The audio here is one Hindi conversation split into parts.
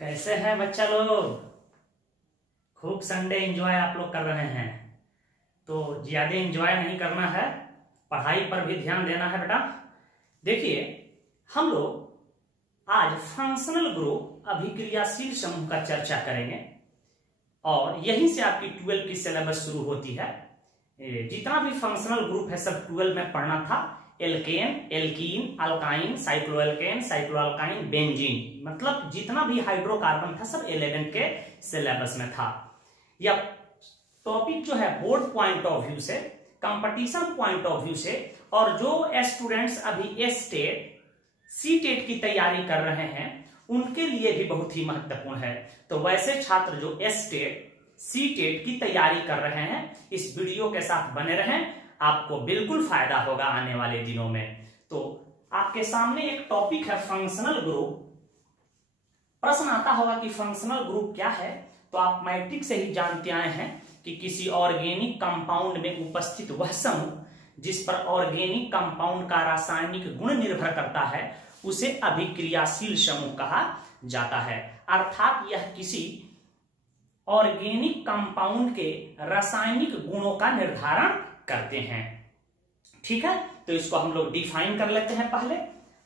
कैसे हैं बच्चा लोग। खूब संडे एंजॉय आप लोग कर रहे हैं, तो ज्यादा एंजॉय नहीं करना है, पढ़ाई पर भी ध्यान देना है बेटा। देखिए, हम लोग आज फंक्शनल ग्रुप अभिक्रियाशील समूह का चर्चा करेंगे और यहीं से आपकी 12 की सिलेबस शुरू होती है। जितना भी फंक्शनल ग्रुप है सब 12 में पढ़ना था। Alkane, alkene, alkyne, cycloalkane, cycloalkyne, benzene, मतलब जितना भी हाइड्रोकार्बन था सब 11 के सिलेबस में था। यह टॉपिक जो है बोर्ड पॉइंट ऑफ व्यू से, कंपटीशन पॉइंट ऑफ व्यू से, और जो स्टूडेंट्स अभी एस्टेट, सीटेट की तैयारी कर रहे हैं उनके लिए भी बहुत ही महत्वपूर्ण है। तो वैसे छात्र जो एस्टेट, सीटेट की तैयारी कर रहे हैं इस वीडियो के साथ बने रहें, आपको बिल्कुल फायदा होगा आने वाले दिनों में। तो आपके सामने एक टॉपिक है फंक्शनल ग्रुप। प्रश्न आता होगा कि फंक्शनल ग्रुप क्या है, तो आप मैट्रिक से ही जानते आए हैं कि किसी ऑर्गेनिक कंपाउंड में उपस्थित वह समूह जिस पर ऑर्गेनिक कंपाउंड का रासायनिक गुण निर्भर करता है उसे अभिक्रियाशील समूह कहा जाता है। अर्थात यह किसी ऑर्गेनिक कंपाउंड के रासायनिक गुणों का निर्धारण करते हैं। ठीक है, तो इसको हम लोग डिफाइन कर लेते हैं। पहले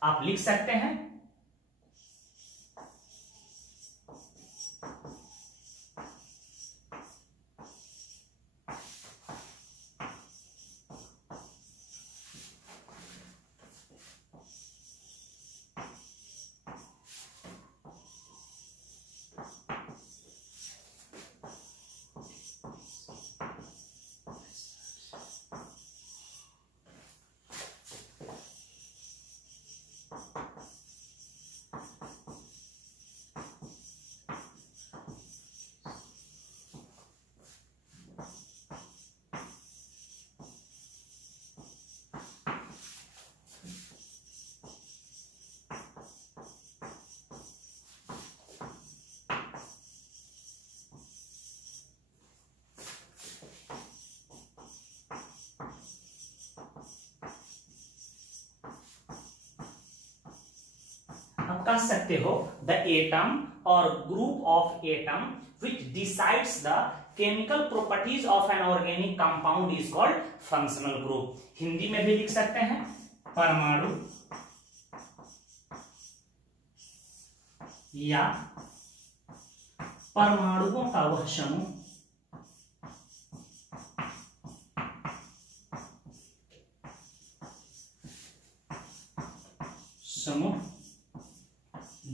आप लिख सकते हैं कह सकते हो द एटम और group of atom which decides the chemical properties of an organic compound is called functional group. Hindi में भी लिख सकते हैं परमाणु या परमाणुओं का वह समूह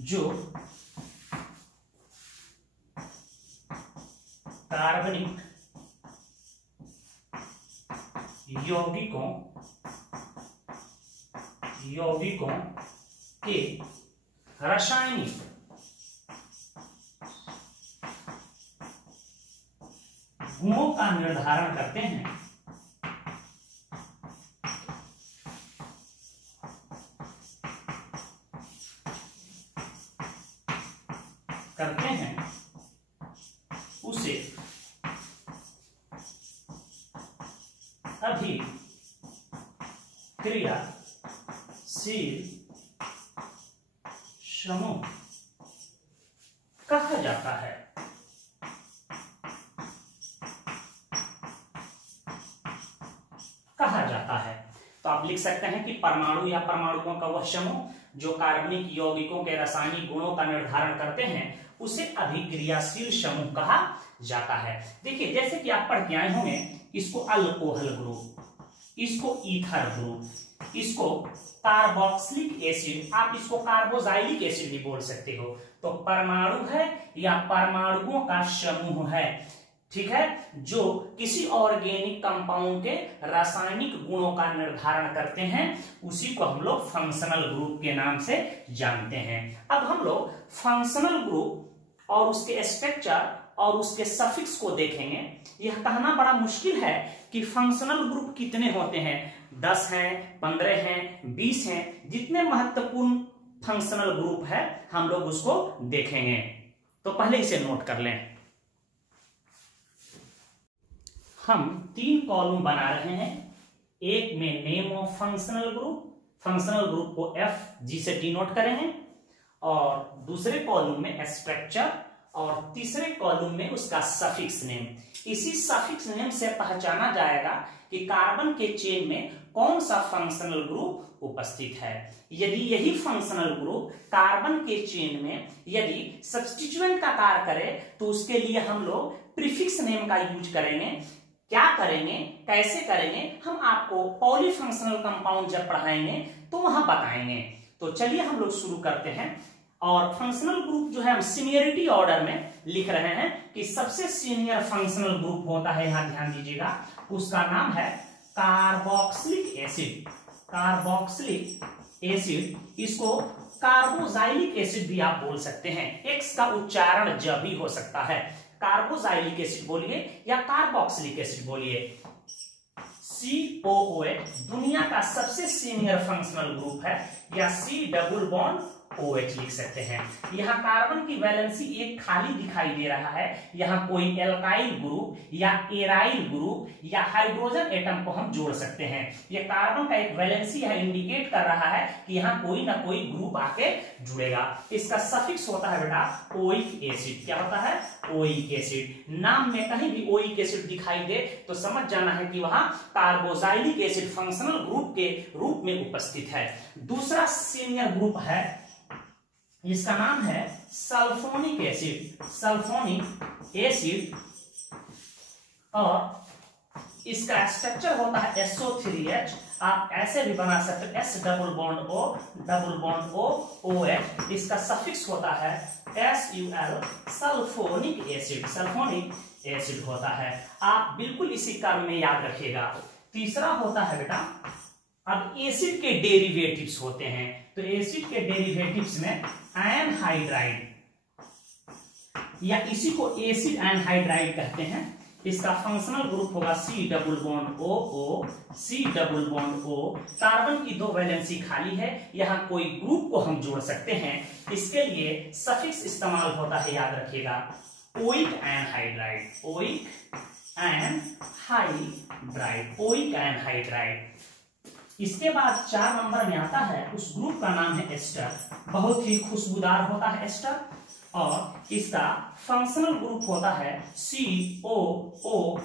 जो कार्बनिक यौगिकों के रासायनिक गुणों का निर्धारण करते हैं। उसे अभिक्रियाशील समूह कहा जाता है। तो आप लिख सकते हैं कि परमाणु या परमाणुओं का वह समूह जो कार्बनिक यौगिकों के रासायनिक गुणों का निर्धारण करते हैं उसे अभिक्रियाशील समूह कहा जाता है। देखिए, जैसे कि आप पढ़ के आए होंगे, इसको अल्कोहल ग्रुप, इसको ईथर ग्रुप, इसको कार्बोक्सिलिक एसिड, आप इसको कार्बोजाइलिक एसिड भी बोल सकते हो। तो परमाणु है या परमाणुओं का समूह है, ठीक है, जो किसी ऑर्गेनिक कंपाउंड के रासायनिक गुणों का निर्धारण करते हैं उसी को हम लोग फंक्शनल ग्रुप के नाम से जानते हैं। अब हम लोग फंक्शनल ग्रुप और उसके स्ट्रक्चर और उसके सफिक्स को देखेंगे। यह कहना बड़ा मुश्किल है कि फंक्शनल ग्रुप कितने होते हैं, 10 हैं, 15 हैं, 20 हैं। जितने महत्वपूर्ण फंक्शनल ग्रुप है हम लोग उसको देखेंगे। तो पहले इसे नोट कर लें। हम 3 कॉलम बना रहे हैं। एक में नेम ऑफ फंक्शनल ग्रुप को एफ जी से डिनोट करेंगे और दूसरे कॉलम में स्ट्रक्चर और तीसरे कॉलम में उसका सफिक्स नेम। इसी सफिक्स नेम से पहचाना जाएगा कि कार्बन के चेन में कौन सा फंक्शनल ग्रुप उपस्थित है। यदि यही फंक्शनल ग्रुप कार्बन के चेन में यदि सब्स्टिट्यूएंट का कार्य करे तो उसके लिए हम लोग प्रीफिक्स नेम का यूज करेंगे। क्या करेंगे, कैसे करेंगे, हम आपको पॉलीफंक्शनल कंपाउंड जब पढ़ाएंगे तो वहां बताएंगे। तो चलिए हम लोग शुरू करते हैं। और फंक्शनल ग्रुप जो है हम सीनियरिटी ऑर्डर में लिख रहे हैं कि सबसे सीनियर फंक्शनल ग्रुप होता है, यहां ध्यान दीजिएगा, उसका नाम है कार्बोक्सिलिक एसिड। कार्बोक्सिलिक एसिड, इसको कार्बोजाइलिक एसिड भी आप बोल सकते हैं। एक्स का उच्चारण ज भी हो सकता है। कार्बोजाइलिक एसिड बोलिए या कार्बोक्सिलिक एसिड बोलिए। COOH दुनिया का सबसे सीनियर फंक्शनल ग्रुप है, या C डबल बॉन्ड OH लिख सकते हैं। यहाँ कार्बन की वैलेंसी एक खाली दिखाई दे रहा है, यहाँ कोई एल्काइल ग्रुप या एराइल ग्रुप या हाइड्रोजन एटम को हम जोड़ सकते हैं। ये कार्बन का एक वैलेंसी यह इंडिकेट कर रहा है कि यहाँ कोई ना कोई ग्रुप आके जुड़ेगा। इसका सफिक्स होता है बेटा ओइक एसिड। क्या होता है? Oic acid. नाम में कहीं भी ओइक एसिड दिखाई दे तो समझ जाना है कि वहां कार्बोजाइलिक एसिड फंक्शनल ग्रुप के रूप में उपस्थित है। दूसरा सीनियर ग्रुप है, इसका नाम है सल्फोनिक एसिड। सल्फोनिक एसिड, और इसका स्ट्रक्चर होता है SO3H। आप ऐसे भी बना सकते हैं, S double bond O double bond O OH। इसका सफिक्स होता है SUL, sulphonic acid. Sulphonic acid होता है। आप बिल्कुल इसी क्रम में याद रखिएगा। तीसरा होता है बेटा, अब एसिड के डेरिवेटिव्स होते हैं, तो एसिड के डेरिवेटिव्स में एनहाइड्राइड, या इसी को एसिड एनहाइड्राइड कहते हैं। इसका फंक्शनल ग्रुप होगा C double bond OO, C double bond O। Carbon की 2 वैलेंसी खाली है, यहां कोई ग्रुप को हम जोड़ सकते हैं। इसके लिए सफिक्स इस्तेमाल होता है, याद रखिएगा, oic anhydride. Oic anhydride, oic anhydride. इसके बाद 4 नंबर में आता है, उस ग्रुप का नाम है एस्टर। बहुत ही खुशबूदार होता है एस्टर, और इसका फंक्शनल ग्रुप होता है COOR,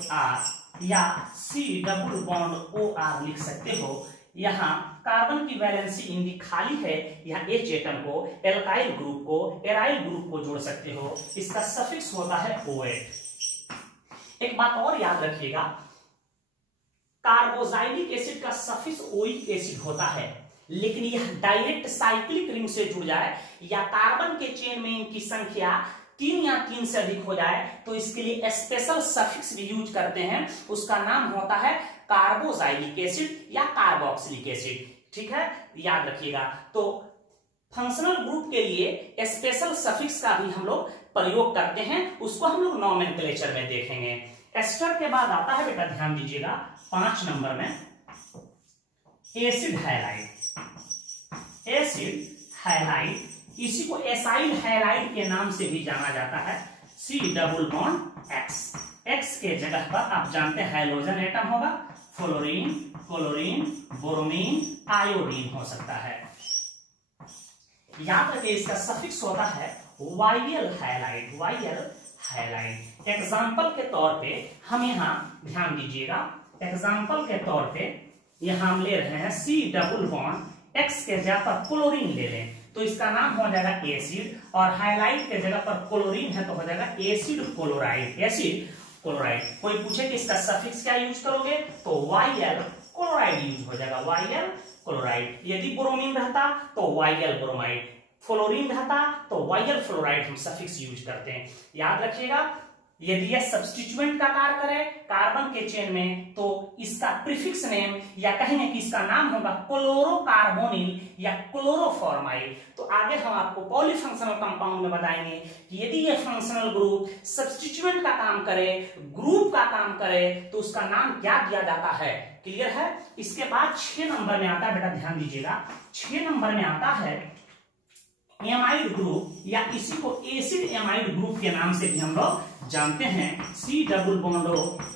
या C डबल बॉन्ड OR लिख सकते हो। यहाँ कार्बन की वैलेंसी इंडी खाली है, यहाँ H एटम को, एल्काइल ग्रुप को, एराइल ग्रुप को जोड़ सकते हो। इसका सफिक्स होता है OH। एक बात और याद रखिएगा, कार्बोजाइलिक एसिड का सफिक्स ओइक एसिड होता है, लेकिन यह डायरेक्ट साइक्लिक रिंग से जुड़ जाए या कार्बन के चेन में इनकी संख्या 3 या 3 से अधिक हो जाए तो इसके लिए स्पेशल सफिक्स भी यूज करते हैं। उसका नाम होता है कार्बोजाइलिक एसिड या कार्बोक्सिलिक एसिड। ठीक है, याद रखिएगा। तो फंक्शनल ग्रुप के लिए स्पेशल सफिक्स का भी हम लोग प्रयोग करते हैं, उसको हम लोग नॉमेनक्लेचर में देखेंगे। एस्टर के बाद आता है बेटा, ध्यान दीजिएगा, 5 नंबर में एसिड हैलाइड। एसिड हैलाइड, इसी को एसाइल हैलाइड के नाम से भी जाना जाता है। C double bond X। X के जगह पर आप जानते हैं हाइड्रोजन एटम होगा, फ्लोरीन, क्लोरीन, ब्रोमीन, आयोडीन हो सकता है। याद रखिए, इसका सफिक्स होता है YL halide. YL halide. Example के तौर पे हम यहाँ ध्यान दीजिएगा, एग्जाम्पल के तौर पे यहाँ हम ले रहे हैं C डबल बॉन्ड X के जगह पर क्लोरीन ले लें तो इसका नाम हो जाएगा एसिड, और हाइलाइट के जगह पर क्लोरीन है तो हो जाएगा एसिड क्लोराइड। Acid chloride. कोई पूछे कि इसका सफिक्स क्या यूज करोगे तो YL क्लोराइड यूज हो जाएगा, YL क्लोराइड। यदि ब्रोमीन रहता तो YL ब्रोमाइड, फ्लोरीन रहता तो YL फ्लोराइड हम सफिक्स यूज करते हैं। याद रखिएगा, यदि यह सब्स्टिट्यूएंट का कार्य करे कार्बन के चेन में तो इसका प्रीफिक्स नेम या कहेंगे कि इसका नाम होगा क्लोरोकार्बोनिल या क्लोरोफॉर्माइल। तो आगे हम आपको पॉलीफंक्शनल कंपाउंड में बताएंगे कि यदि यह फंक्शनल ग्रुप सब्स्टिट्यूएंट का काम करे, ग्रुप का काम करे तो उसका नाम क्या दिया जाता है। क्लियर है। इसके बाद 6 नंबर में आता है बेटा, ध्यान दीजिएगा, 6 नंबर में आता है एमाइड ग्रुप, या इसी को एसिड एमाइड ग्रुप के नाम से भी हम लोग जानते हैं। C डबल बॉन्ड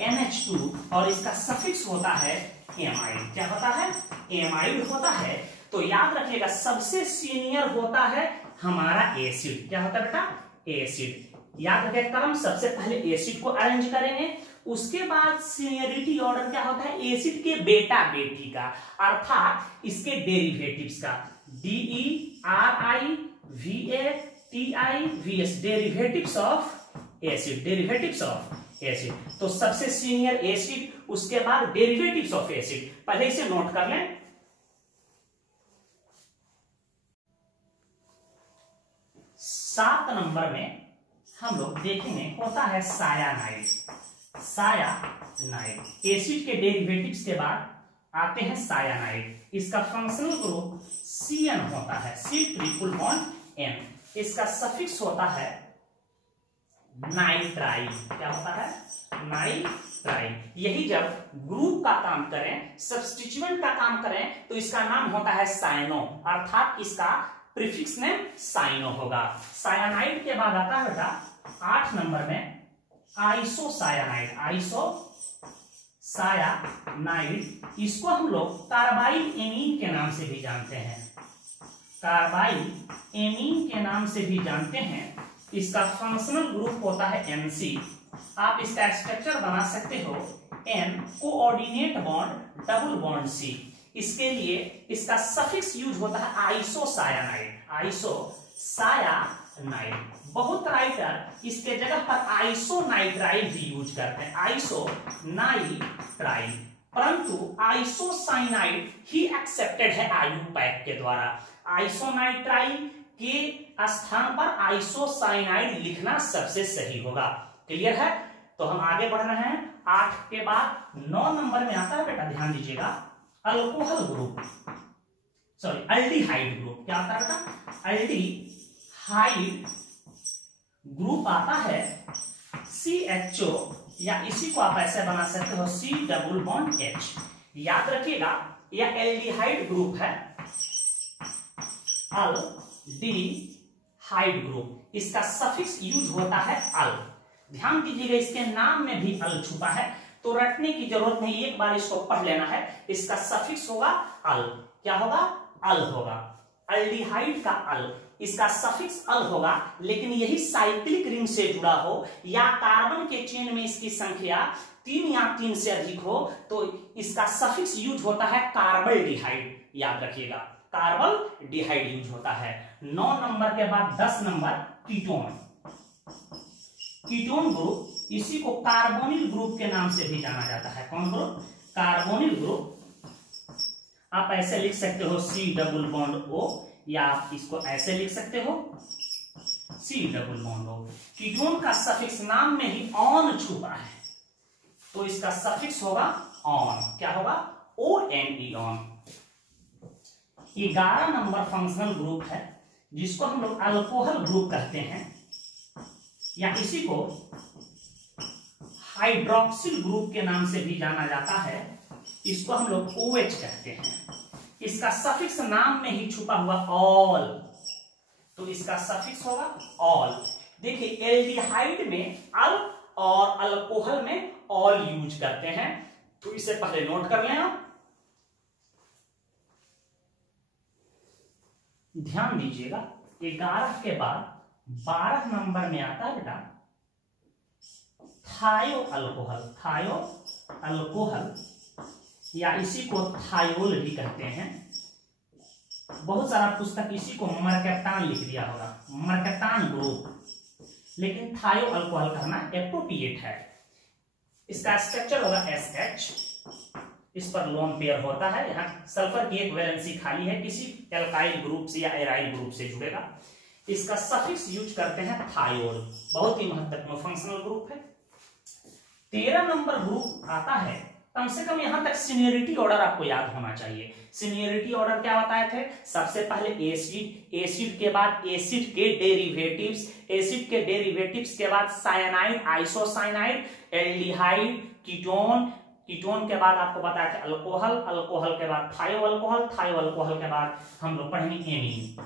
NH2, और इसका सफिक्स होता है एमाइड। क्या होता है? एमाइड होता है। तो याद रखिएगा, सबसे सीनियर होता है हमारा एसिड क्या होता है बेटा, एसिड। याद रखें क्रम, सबसे पहले एसिड को अरेंज करेंगे, उसके बाद सीनियरिटी ऑर्डर क्या होता है, एसिड के बेटा बेटी का, अर्थात इसके डेरिवेटिव्स का, DERIVATIVS, derivatives of acid, derivatives of acid. तो सबसे सीनियर एसिड, उसके बाद डेरिवेटिव्स ऑफ एसिड, पहले इसे नोट कर लें। सात नंबर में हम लोग देखेंगे होता है सायानाइड। सायानाइड एसिड के डेरिवेटिव्स के बाद आते हैं सायानाइड। इसका फंक्शनल ग्रुप CN होता है, C∼N। इसका सफिक्स होता है नाइट्राइल। क्या होता है, नाइट्राइल। यही जब ग्रुप का काम करें, सब्स्टिट्यूएंट का काम करें, तो इसका नाम होता है साइनो, अर्थात इसका प्रीफिक्स नेम साइनो होगा। सायानाइड के बाद आता है बेटा 8 नंबर में आइसोसायानाइड। आइसोसायानाइड, इसको हम लोग कार्बाइल एमीन के नाम से भी जानते हैं, कार्बाइल एमीन के नाम से भी जानते हैं। इसका फंक्शनल ग्रुप होता है NC। आप इसका स्ट्रक्चर बना सकते हो N coordinate bond double bond C। इसके लिए इसका सफिक्स यूज होता है आइसोसायानाइड, आइसोसायानाइड। बहुत राइटर इसके जगह पर आइसोनाइट्राइल भी यूज करते हैं, आइसोनाइट्राइल, परंतु आइसोसाइनाइड ही एक्सेप्टेड है आयुपैक के द्वारा। आइसोनाइट्राइल के स्थान पर आइसोसाइनाइड लिखना सबसे सही होगा। क्लियर है? तो हम आगे बढ़ रहे हैं। 8 के बाद 9 नंबर में आता है बेटा, ध्यान दीजिएगा, alcohol group, sorry aldehyde group. क्या आता है बेटा, अल्डिहाइड ग्रुप आता है CHO, या इसी को आप ऐसे बना सकते हो C∼H। याद रखिएगा यह एल्डिहाइड ग्रुप है, अल्डिहाइड ग्रुप। इसका सफिक्स यूज होता है अल। ध्यान दीजिएगा इसके नाम में भी अल छुपा है, तो रटने की जरूरत नहीं, एक बार इसको पढ़ लेना है। इसका सफिक्स होगा अल। क्या होगा, अल होगा। अल्डिहाइड का अल, इसका सफिक्स अल होगा, लेकिन यही साइक्लिक रिंग से जुड़ा हो या कार्बन के चेन में इसकी संख्या 3 या 3 से अधिक हो, तो इसका सफिक्स यूज होता है कार्बल्डिहाइड। याद रखिएगा कार्बल्डिहाइड यूज होता है। 9 नंबर के बाद 10 नंबर कीटोन। कीटोन ग्रुप, इसी को कार्बोनिल ग्रुप के नाम से भी जाना जाता है। कौन ग्रुप, कार्बोनिल ग्रुप। आप ऐसे लिख सकते हो C∼O, या आप इसको ऐसे लिख सकते हो C∼O। कीटोन का सफिक्स नाम में ही ऑन छुपा है, तो इसका सफिक्स होगा ऑन। क्या होगा, ONE, on. 11 number functional group है, जिसको हम लोग अल्कोहल ग्रुप कहते हैं, या इसी को हाइड्रोक्सिल ग्रुप के नाम से भी जाना जाता है। इसको हम लोग OH कहते हैं। इसका सफिक्स नाम में ही छुपा हुआ ऑल, तो इसका सफिक्स होगा ऑल। देखिए एल्डिहाइड में अल और अल्कोहल में ऑल यूज करते हैं, तो इसे पहले नोट कर लें आप। ध्यान दीजिएगा 11 के बाद 12 नंबर में आता है बेटा थायो अल्कोहल। थायो अल्कोहल, या इसी को थायोल भी कहते हैं। बहुत सारा पुस्तक इसी को मर्केप्टान लिख दिया होगा, मर्केप्टान ग्रुप, लेकिन थायो अल्कोहल कहना एप्रोप्रिएट है। इसका स्ट्रक्चर होगा SH, इस पर लोन पेयर होता है। यहाँ सल्फर की एक वैलेंसी खाली है, किसी एल्काइल ग्रुप से या एराइल ग्रुप से जुड़ेगा। इसका सफिक्स यूज करते हैं थायोल, बहुत ही महत्वपूर्ण फंक्शनल ग्रुप है। 13 नंबर ग्रुप आता है, कम से कम यहां तक सीनियरिटी ऑर्डर आपको याद होना चाहिए। सीनियरिटी ऑर्डर क्या बताए थे, सबसे पहले एसिड, एसिड के बाद एसिड के डेरिवेटिव्स, एसिड के डेरिवेटिव्स के बाद cyanide, isocyanide, aldehyde, ketone, ketone के बाद आपको बताया था अल्कोहल, अल्कोहल के बाद थायो अल्कोहल, थायो अल्कोहल के बाद हम लोग पढ़ेंगे एमीन।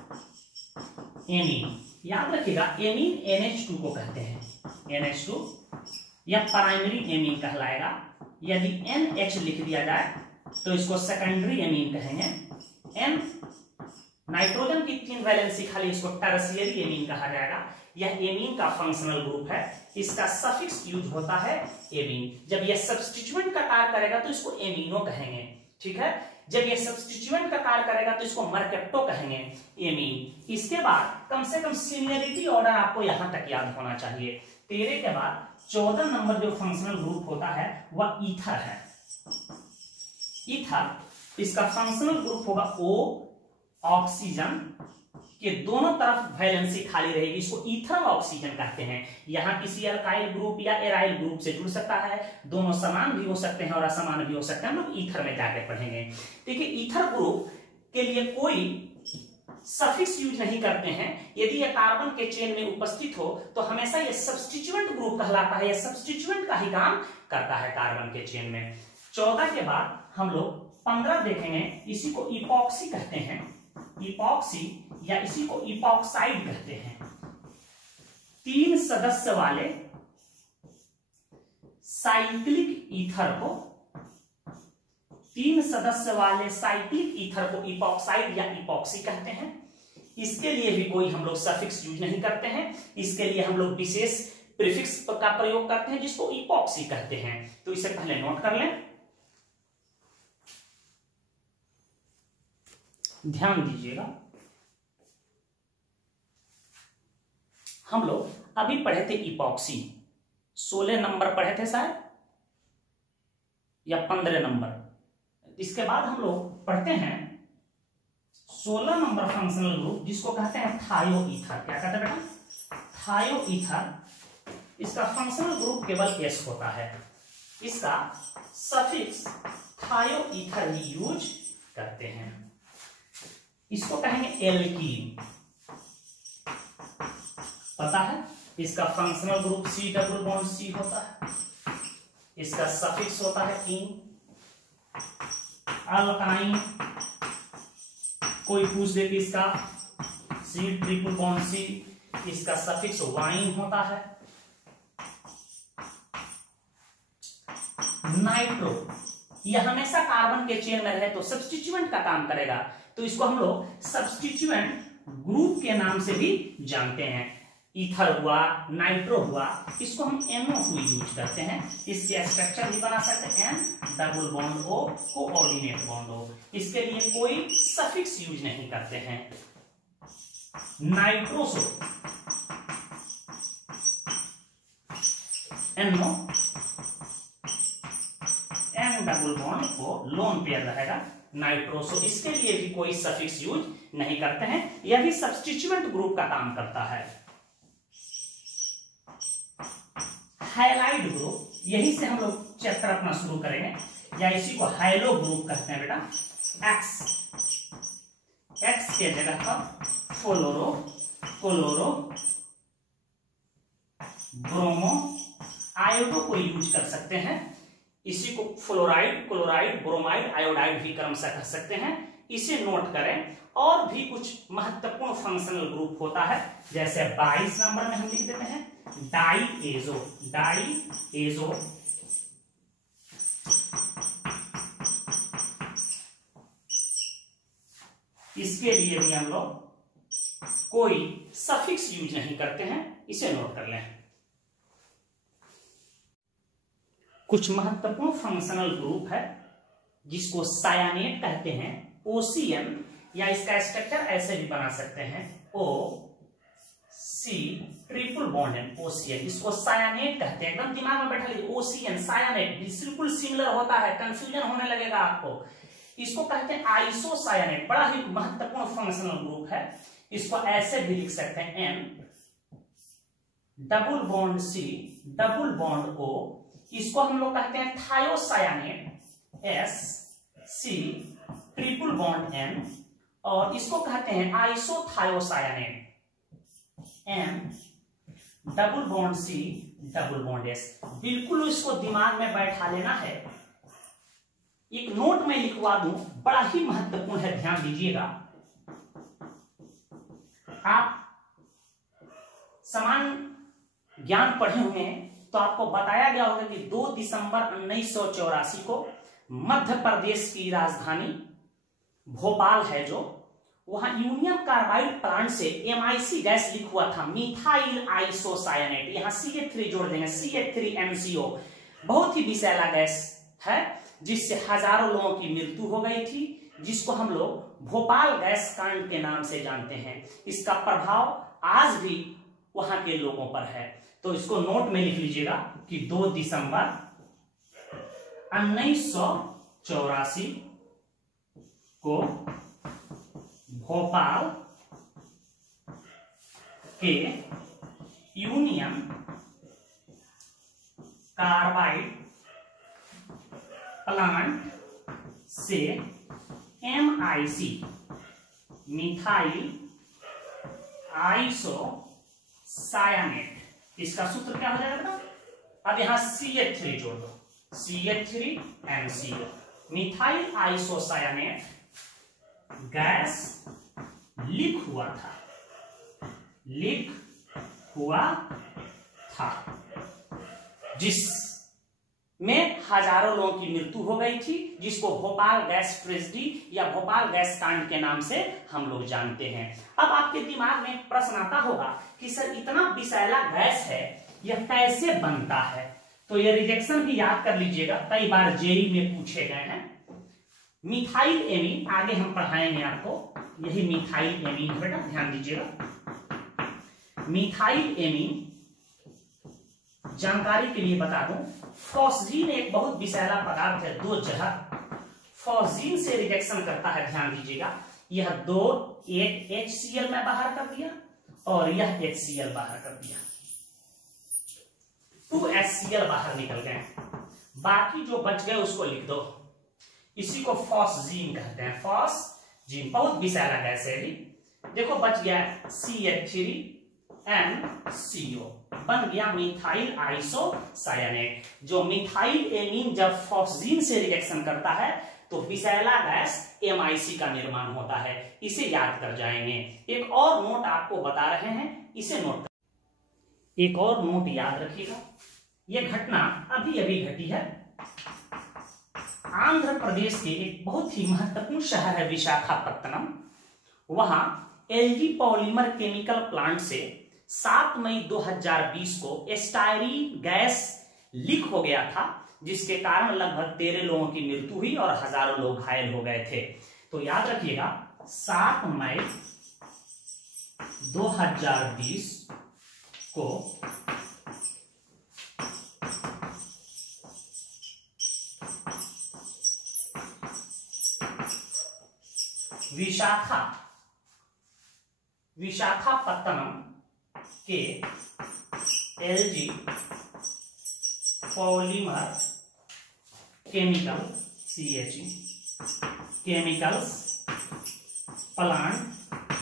एमीन याद रखिएगा, एमीन NH2 को कहते हैं, NH2, यह प्राइमरी एमीन कहलाएगा। यदि NH लिख दिया जाए तो इसको सेकेंडरी एमीन कहेंगे। N नाइट्रोजन की 3 वैलेंसी खाली, इसको टर्शियरी एमीन कहा जाएगा। यह एमीन का फंक्शनल ग्रुप है, इसका सफिक्स यूज होता है एमीन। जब यह सब्स्टिट्यूएंट का कार्य करेगा तो इसको एमीनो कहेंगे, ठीक है। जब यह सब्स्टिट्यूएंट का कार्य करेगा तो इसको मर्केप्टो कहेंगे, एमीन। इसके बाद कम से कम सीनियरिटी ऑर्डर आपको यहां तक याद होना चाहिए। 13 के बाद 14 नंबर जो फंक्शनल ग्रुप होता है वह ईथर है। ईथर, इसका फंक्शनल ग्रुप होगा O, ऑक्सीजन के दोनों तरफ वैलेंसी खाली रहेगी, इसको ईथर ऑक्सीजन कहते हैं। यहां किसी अल्काइल ग्रुप या एराइल ग्रुप से जुड़ सकता है, दोनों समान भी हो सकते हैं और असमान भी हो सकते हैं, हम लोग ईथर में जाके पढ़ेंगे। देखिए ईथर ग्रुप के लिए कोई सफिक्स यूज नहीं करते हैं। यदि यह कार्बन के चेन में उपस्थित हो तो हमेशा यह सब्स्टिट्यूएंट ग्रुप कहलाता है, यह सब्स्टिट्यूएंट का ही काम करता है कार्बन के चेन में। 14 के बाद हम लोग 15 देखेंगे, इसी को इपॉक्सी कहते हैं, इपॉक्सी या इसी को इपॉक्साइड कहते हैं। 3 सदस्य वाले साइक्लिक ईथर को, 3 सदस्य वाले साइक्लिक ईथर को इपॉक्साइड या इपॉक्सी कहते हैं। इसके लिए भी कोई हम लोग सफिक्स यूज नहीं करते हैं, इसके लिए हम लोग विशेष प्रीफिक्स का प्रयोग करते हैं जिसको इपॉक्सी कहते हैं। तो इसे पहले नोट कर लें, ध्यान दीजिएगा। हम लोग अभी पढ़े थे इपॉक्सी, 16 नंबर पढ़े थे शायद या 15 नंबर। इसके बाद हम लोग पढ़ते हैं 16 नंबर फंक्शनल ग्रुप जिसको कहते हैं थायो ईथर। क्या कहते हैं बेटा? थायो ईथर। इसका फंक्शनल ग्रुप केवल S होता है, इसका सफिक्स थायो ईथर ही यूज करते हैं। इसको कहेंगे एल्कीन, पता है। इसका functional group C double bond C होता है, इसका सफिक्स होता है इन। अल्काइन, कोई पूछ दे कि इसका C ट्रिपल बॉन्ड C, इसका सफिक्स वाइन होता है। नाइट्रो, यह हमेशा कार्बन के चेन में रहे तो सब्स्टिट्यूएंट का काम करेगा, तो इसको हम लोग सब्स्टिट्यूएंट ग्रुप के नाम से भी जानते हैं। ईथर हुआ, नाइट्रो हुआ, इसको हम NO2 यूज करते हैं। इसके स्ट्रक्चर भी बना सकते हैं N double bond O, coordinate bond O। इसके लिए कोई सफिक्स यूज नहीं करते हैं। Nitroso, NO, N double bond O, lone pair रहेगा नाइट्रोसो। इसके लिए भी कोई सफिक्स यूज नहीं करते हैं, यह भी सब्स्टिट्यूएंट ग्रुप का काम करता है। हाइलाइड ग्रुप, यही से हम लोग चैप्टर अपना शुरू करेंगे, या इसी को हाइलो ग्रुप कहते हैं बेटा। एक्स के जगह पर फ्लोरो, क्लोरो, ब्रोमो, आयोडो को यूज कर सकते हैं। इसी को फ्लोराइड, क्लोराइड, ब्रोमाइड, आयोडाइड भी क्रमशः कह सकते हैं। इसे नोट करें। और भी कुछ महत्वपूर्ण फंक्शनल ग्रुप होता है, जैसे 22 नंबर में हम लिख देते हैं डाईएजो। डाईएजो इसके लिए भी हम लोग कोई सफिक्स यूज नहीं करते हैं, इसे नोट कर लें। कुछ महत्वपूर्ण फंक्शनल ग्रुप है जिसको सायानेट कहते हैं, OCN, या इसका स्ट्रक्चर ऐसे भी बना सकते हैं O C ट्रिपल बॉन्ड है OCN, इसको सायानेट कहते हैं। एकदम दिमाग में बैठा लीजिए, OCN सायानेट बिल्कुल सिमिलर होता है, कंफ्यूजन होने लगेगा आपको। इसको कहते हैं आइसोसायानेट, बड़ा ही महत्वपूर्ण फंक्शनल ग्रुप है। इसको ऐसे भी लिख सकते हैं N double bond C double bond O, इसको हम लोग कहते हैं थायोसायानेट, S C triple bond N, और इसको कहते हैं आइसोथायोसायानेट, M double bond C double bond S। बिल्कुल इसको दिमाग में बैठा लेना है। एक नोट में लिखवा दूं, बड़ा ही महत्वपूर्ण है, ध्यान दीजिएगा। आप समान ज्ञान पढ़े हुए हैं तो आपको बताया गया होगा कि 2 दिसंबर 1984 को मध्य प्रदेश की राजधानी भोपाल है जो, वहां यूनियन कार्बाइड प्लांट से MIC गैस लीक हुआ था, मिथाइल आइसोसायनेट। यहां CH3 जोड़ देंगे, CH3MCO। बहुत ही विषैला गैस है जिससे हजारों लोगों की मृत्यु हो गई थी, जिसको हम लोग भोपाल गैस कांड के नाम से जानते हैं। इसका प्रभाव आज भी वहां के लोगों पर है। तो इसको नोट में लिख लीजिएगा कि 2 दिसंबर 1984 को भोपाल के यूनियन कार्बाइड प्लांट से MIC मिथाइल आइसोसायनेट, इसका सूत्र क्या हो जाएगा? अब यहां CH3 जोड़ दो, CH3MCO। Methyl isocyanate gas leak हुआ था, जिसमें हजारों लोगों की मृत्यु हो गई थी, जिसको भोपाल गैस ट्रेजेडी या भोपाल गैस कांड के नाम से हम लोग जानते हैं। अब आपके दिमाग में एक प्रश्न आता होगा कि सर इतना विषैला गैस है, यह कैसे बनता है? तो यह रिजेक्शन भी याद कर लीजिएगा, कई बार जेई में पूछे गए हैं। मिथाइल एमीन आगे हम पढ़ाएंगे आपको, यही मिथाइल एमीन बेटा ध्यान दीजिएगा। मिथाइल एमीन जानकारी के लिए बता दूं, फॉस्जीन एक बहुत विषैला पदार्थ है, 2 जहर फॉस्जीन से रिजेक्शन करता है। ध्यान दीजिएगा, यह 2 एक HCl में बाहर कर दिया और यह HCl बाहर कर दिया, 2 HCl बाहर निकल गए, बाकी जो बच गए उसको लिख दो। इसी को फॉस्जीन कहते हैं, फॉस्जीन बहुत विषैला गैस है। देखो बच गया CH3MCO, बन गया मिथाइल आइसोसायनेट। जो मिथाइल एमीन जब फॉस्जीन से रिएक्शन करता है तो विषैला गैस MIC का निर्माण होता है। इसे याद कर जाएंगे। एक और नोट आपको बता रहे हैं, इसे नोट, एक और नोट याद रखिएगा। यह घटना अभी अभी घटी है। आंध्र प्रदेश के एक बहुत ही महत्वपूर्ण शहर है विशाखापत्तनम। वहां LG पॉलीमर केमिकल प्लांट से 7 मई 2020 को स्टायरीन गैस लीक हो गया था, जिसके कारण लगभग 13 लोगों की मृत्यु हुई और हजारों लोग घायल हो गए थे। तो याद रखिएगा 7 मई 2020 को विशाखापत्तनम के LG polymer chemical CHE chemicals plant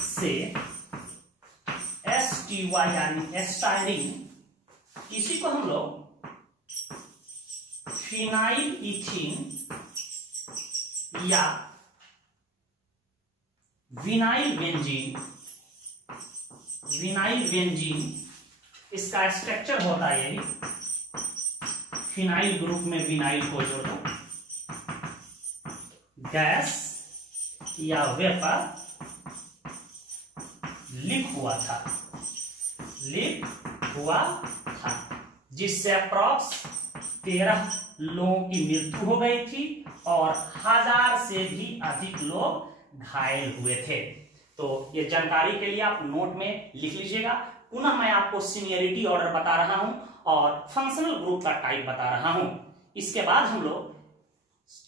से STY यानी स्टायरीन, इसी को हम लोग फिनाइल इथीन या विनाइल बेंजीन, इसका स्ट्रक्चर होता है यही, फिनाइल ग्रुप में विनाइल को जोड़ो, गैस या वेपर लीक हुआ था, जिससे अप्रॉक्स 13 लोगों की मृत्यु हो गई थी और 1000 से भी अधिक लोग घायल हुए थे। तो ये जानकारी के लिए आप नोट में लिख लीजिएगा। पुनः मैं आपको सीनियरिटी ऑर्डर बता रहा हूं और फंक्शनल ग्रुप का टाइप बता रहा हूं। इसके बाद हम लोग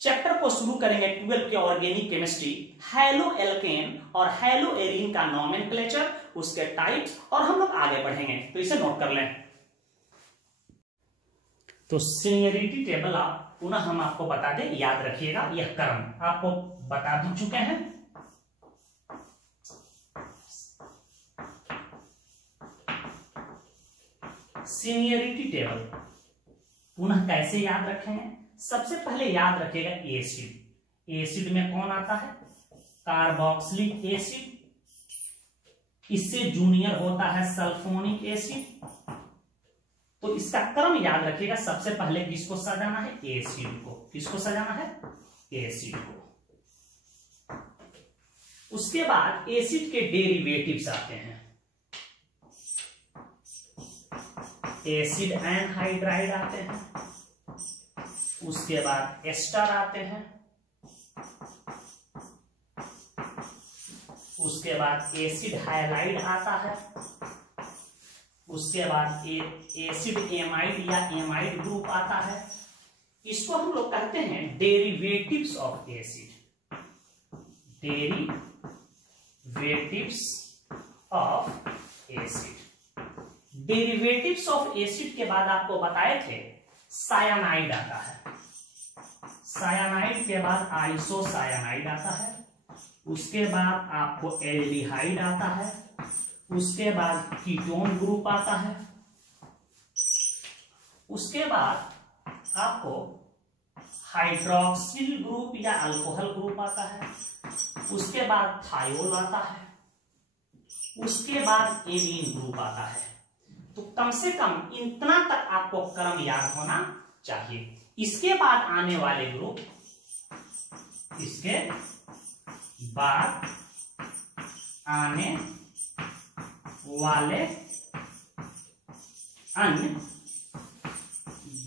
चैप्टर को शुरू करेंगे 12 के ऑर्गेनिक केमिस्ट्री, हैलो एल्केन और हैलो एरीन का नॉमेनक्लेचर, उसके टाइप्स, और हम लोग आगे बढ़ेंगे। तो इसे नोट कर लें। तो सीनियरिटी टेबल आप पुनः हम आपको बता दें, याद रखिएगा। यह क्रम आपको बता भी चुके हैं। सीनियरिटी टेबल पुनः कैसे याद रखेंगे? सबसे पहले याद रखिएगा एसिड। एसिड में कौन आता है? Carboxylic acid. इससे जूनियर होता है सल्फोनिक एसिड। तो इसका क्रम याद रखिएगा। सबसे पहले किसको सजाना है? एसिड को। किसको सजाना है? एसिड को। उसके बाद एसिड के डेरिवेटिव्स आते हैं, एसिड एनहाइड्राइड आते हैं, उसके बाद एस्टर आते हैं, उसके बाद एसिड हाइलाइड आता है, उसके बाद एसिड एमाइड या एमाइड ग्रुप आता है। इसको हम लोग कहते हैं derivatives of acid, derivatives of acid. Derivatives of acid के बाद आपको बताए थे सायानाइड आता है, सायानाइड के बाद आइसोसायानाइड आता है, उसके बाद आपको एल्डिहाइड आता है, उसके बाद कीटोन ग्रुप आता है, उसके बाद आपको हाइड्रोक्सिल ग्रुप या अल्कोहल ग्रुप आता है, उसके बाद थायोल आता है, उसके बाद एमीन ग्रुप आता है। तो कम से कम इतना तक आपको क्रम याद होना चाहिए। इसके बाद आने वाले ग्रुप, इसके बाद आने वाले अन्य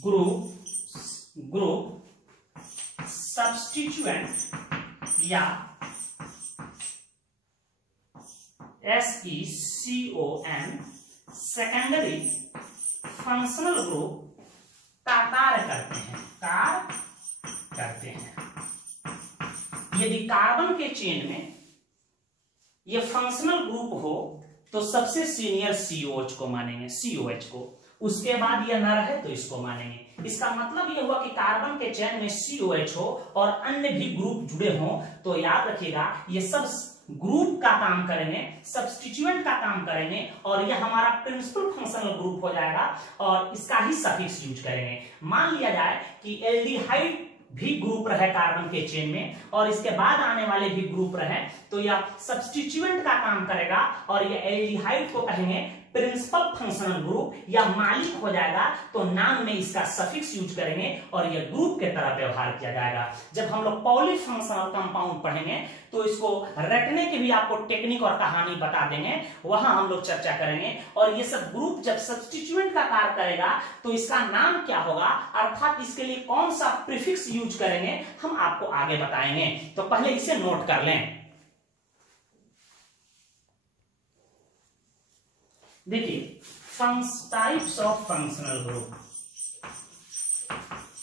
ग्रुप सब्स्टिट्यूएंट या SECON सेकेंडरी फंक्शनल ग्रुप का कार्य करते हैं। यदि कार्बन के चेन में ये फंक्शनल ग्रुप हो तो सबसे सीनियर COH को मानेंगे, COH को, उसके बाद यह न रहे तो इसको मानेंगे। इसका मतलब यह हुआ कि कार्बन के चेन में COH हो और अन्य भी ग्रुप जुड़े हों तो याद रखिएगा ये सब ग्रुप का काम करेंगे, सब्स्टिट्यूएंट का काम करेंगे और यह हमारा प्रिंसिपल फंक्शनल ग्रुप हो जाएगा और इसका ही सफिक्स यूज करेंगे। मान लिया जाए कि एल्डिहाइड भी ग्रुप रहे कार्बन के चेन में और इसके बाद आने वाले भी ग्रुप रहे तो यह सब्स्टिट्यूएंट का काम करेगा और यह एल्डिहाइड को कहेंगे प्रिंसिपल फंक्शनल ग्रुप या मालिक हो जाएगा, तो नाम में इसका सफिक्स यूज करेंगे और यह ग्रुप के तरह व्यवहार किया जाएगा। जब हम लोग पॉलीफंक्शनल कंपाउंड पढ़ेंगे तो इसको रटने की भी आपको टेक्निक और कहानी बता देंगे, वहां हम लोग चर्चा करेंगे। और ये सब ग्रुप जब सब्स्टिट्यूएंट का कार्य करेगा तो इसका नाम क्या होगा, अर्थात इसके लिए कौन सा प्रीफिक्स यूज करेंगे, हम आपको आगे बताएंगे। तो पहले इसे नोट कर लें। देखिए types of functional group.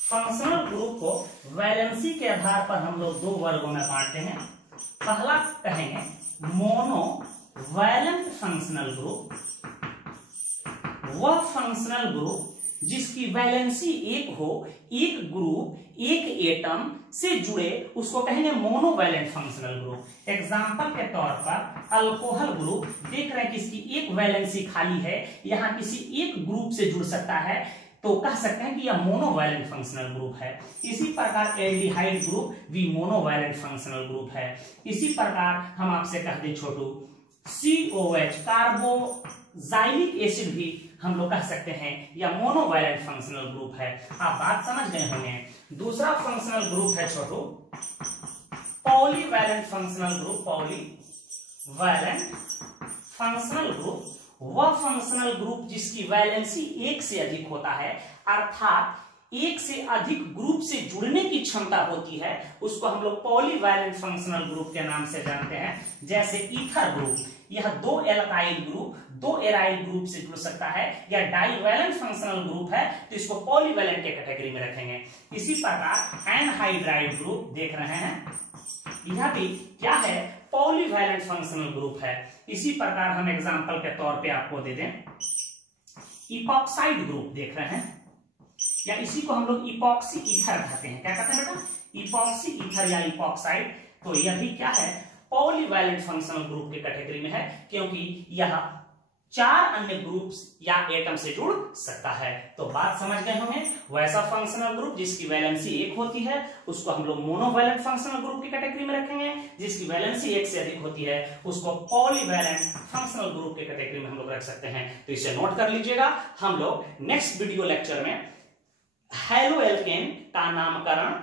Functional group को वैलेंसी के आधार पर हम लोग दो वर्गों में बांटते हैं। पहला कहेंगे मोनो वैलेंट फंक्शनल ग्रुप, वह फंक्शनल ग्रुप जिसकी वैलेंसी एक हो, एक ग्रुप एक एटम से जुड़े, उसको कहेंगे मोनोवैलेंट फंक्शनल ग्रुप। एग्जांपल के तौर पर अल्कोहल ग्रुप देख रहे हैं कि इसकी एक वैलेंसी खाली है, यहां किसी एक ग्रुप से जुड़ सकता है तो कह सकते हैं कि यह मोनोवैलेंट फंक्शनल ग्रुप है। इसी प्रकार एल्डिहाइड ग्रुप भी मोनोवैलेंट फंक्शनल ग्रुप है। इसी प्रकार हम आपसे कह दें छोटू COH कार्बोक्सिलिक एसिड भी हम लोग कह सकते हैं या मोनोवैलेंट फंक्शनल ग्रुप है। आप बात समझ गए होंगे। दूसरा फंक्शनल ग्रुप है छोटू polyvalent functional group. Polyvalent functional group वह फंक्शनल ग्रुप जिसकी वैलेंसी एक से अधिक होता है, अर्थात एक से अधिक ग्रुप से जुड़ने की क्षमता होती है, उसको हम लोग पॉलीवैलेंट फंक्शनल ग्रुप के नाम से जानते हैं। जैसे ईथर ग्रुप, यह दो एल्काइल ग्रुप दो एराइल ग्रुप से जुड़ सकता है, या डाइवैलेंट फंक्शनल ग्रुप है तो इसको पॉलीवैलेंट के कैटेगरी में रखेंगे। इसी प्रकार एनहाइड्राइड ग्रुप देख रहे हैं, यह भी क्या है, पॉलीवैलेंट फंक्शनल ग्रुप है। इसी प्रकार हम एग्जांपल के तौर पे आपको दे दें इपॉक्साइड ग्रुप देख रहे हैं, या इसी को हम लोग इपॉक्सी ईथर कहते हैं। क्या कहते हैं बेटा, इपॉक्सी ईथर या इपॉक्साइड। तो यह भी क्या है, पॉलीवैलेंट फंक्शनल ग्रुप के कैटेगरी में है, क्योंकि यह चार अन्य ग्रुप्स या एटम से जुड़ सकता है। तो बात समझ गए होंगे। वैसा फंक्शनल ग्रुप जिसकी वैलेंसी एक होती है उसको हम लोग मोनोवैलेंट फंक्शनल ग्रुप की कैटेगरी में रखेंगे, जिसकी वैलेंसी एक से अधिक होती है उसको पॉलीवैलेंट फंक्शनल ग्रुप की कैटेगरी में हम लोग रख सकते हैं। तो इसे नोट कर लीजिएगा। हम लोग नेक्स्ट वीडियो लेक्चर में हैलोएल्केन का नामकरण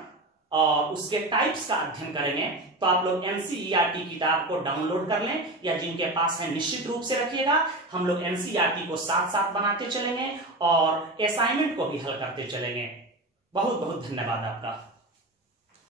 और उसके टाइप्स का अध्ययन करेंगे। तो आप लोग एनसीईआरटी किताब को डाउनलोड कर लें, या जिनके पास है निश्चित रूप से रखिएगा। हम लोग एनसीईआरटी को साथ साथ बनाते चलेंगे और असाइनमेंट को भी हल करते चलेंगे। बहुत बहुत धन्यवाद आपका।